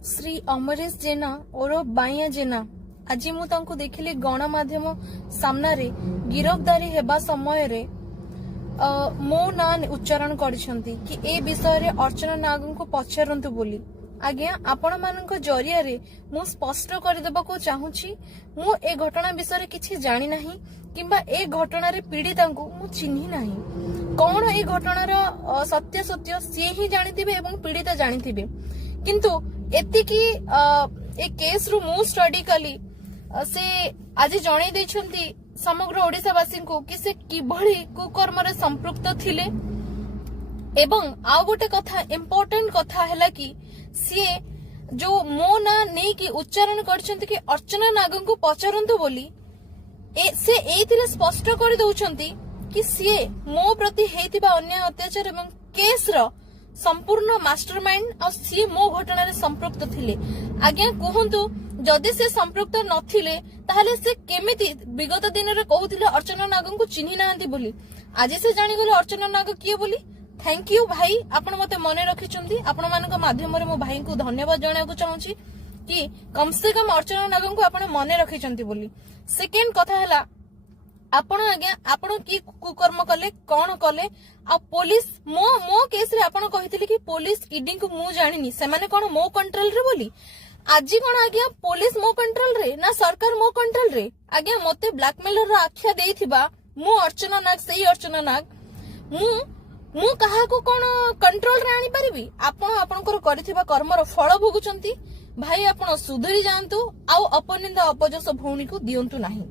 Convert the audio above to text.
श्री अमरेश जेना और बाइया जेना आज मुझे देखिली गणमाध्यम सामना रे गिरफ्तारी हेबा समय रे मो ना उच्चारण करिसेंती कि ए विषय रे अर्चना नाग को पचारंतु बोली। आज्ञा आपण मानक जरिया रे मु स्पष्ट करदेबा को चाहूची मु ए घटना विषय किछि जानि नाही किंबा ए घटना रे पीड़िता को मु चिन्हि नाही। कौन ए घटनार सत्य सत्य सी ही जानिथिबे एवं पीड़िता जानिथिबे किंतु एतिकी ए केस रु मु स्टडी कली से आज जणै दैछंती समग्र ओडिसावासी को कि से किभଳି कुकर्म रे संपृक्त थिले। एवं आउ गोटे कथा इम्पोर्टेंट कथा हैला कि सी जो मो ना नहीं कि उच्चारण करछंती कि अर्चना नाग को पचारंतु बोली से एथिरे स्पष्ट कर दउछंती कि सी मो प्रति हेतिबा अन्याय अत्याचार एवं केस रो संपूर्ण मास्टरमाइंड और सी मो घटना रे संपृक्त थिले। आज्ञा कहंतु जदि से संपृक्त नथिले ताहले से केमिति विगत दिन रे कहउथिले अर्चना नाग को चिन्हि नाहंती बोली आज से जानि गले अर्चना नाग किए बोली। थैंक यू भाई आपण मते मने रखिचंती आपण मानक माध्यम रे मो भाई को धन्यवाद जणाया को चाहूची कि कम से कम अर्चना नाग को आपण मने रखिचंती बोली। सेकेंड कथा हैला आपण आज्ञा आपण की कुकर्म कले कौन कले आ पुलिस मो केस रे आपण कहिथिले कि पुलिस ईडी को मु जानिनी से माने कोन मो कंट्रोल रे बोली। आज कोन आज्ञा पुलिस मो कंट्रोल रे ना सरकार मो कंट्रोल रे। आज्ञा मते ब्लैकमेलर रो आख्या देइथिबा मु अर्चना नाग सही अर्चना नाग मु कहा को कोन कंट्रोल रे आनी परिबी। आपण आपनकर करिथिबा कर्मर फल भोगुचंती भाई आपण सुधरी जांतु आ अपनिंदा अपजस भौणी को दियंतु नाही।